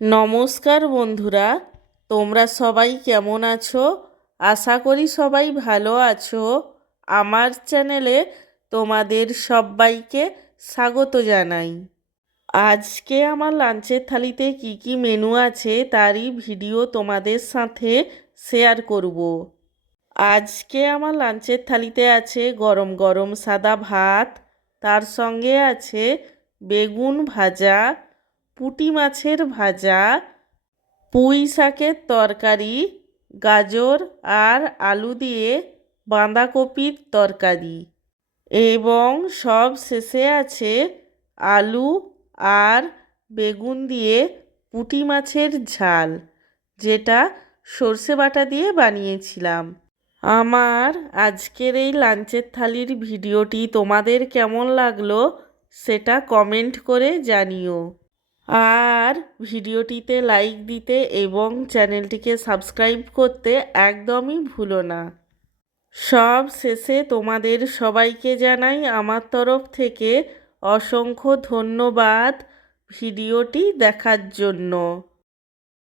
নমস্কার বন্ধুরা, তোমরা সবাই কেমন আছো? আশা করি সবাই ভালো আছো। আমার চ্যানেলে তোমাদের সবাইকে স্বাগত জানাই। আজকে আমার লাঞ্চের থালিতে কি কি মেনু আছে তারই ভিডিও তোমাদের সাথে শেয়ার করব। আজকে আমার লাঞ্চের থালিতে আছে গরম গরম সাদা ভাত, তার সঙ্গে আছে বেগুন ভাজা, পুঁটি মাছের ভাজা, পুঁই শাকের তরকারি, গাজর আর আলু দিয়ে বাঁধাকপির তরকারি এবং সব শেষে আছে আলু আর বেগুন দিয়ে পুঁটি মাছের ঝাল, যেটা সর্ষে বাটা দিয়ে বানিয়েছিলাম। আমার আজকের এই লাঞ্চের থালির ভিডিওটি তোমাদের কেমন লাগলো সেটা কমেন্ট করে জানিও। আর ভিডিওটিতে লাইক দিতে এবং চ্যানেলটিকে সাবস্ক্রাইব করতে একদমই ভুলো না। সব শেষে তোমাদের সবাইকে জানাই আমার তরফ থেকে অসংখ্য ধন্যবাদ ভিডিওটি দেখার জন্য।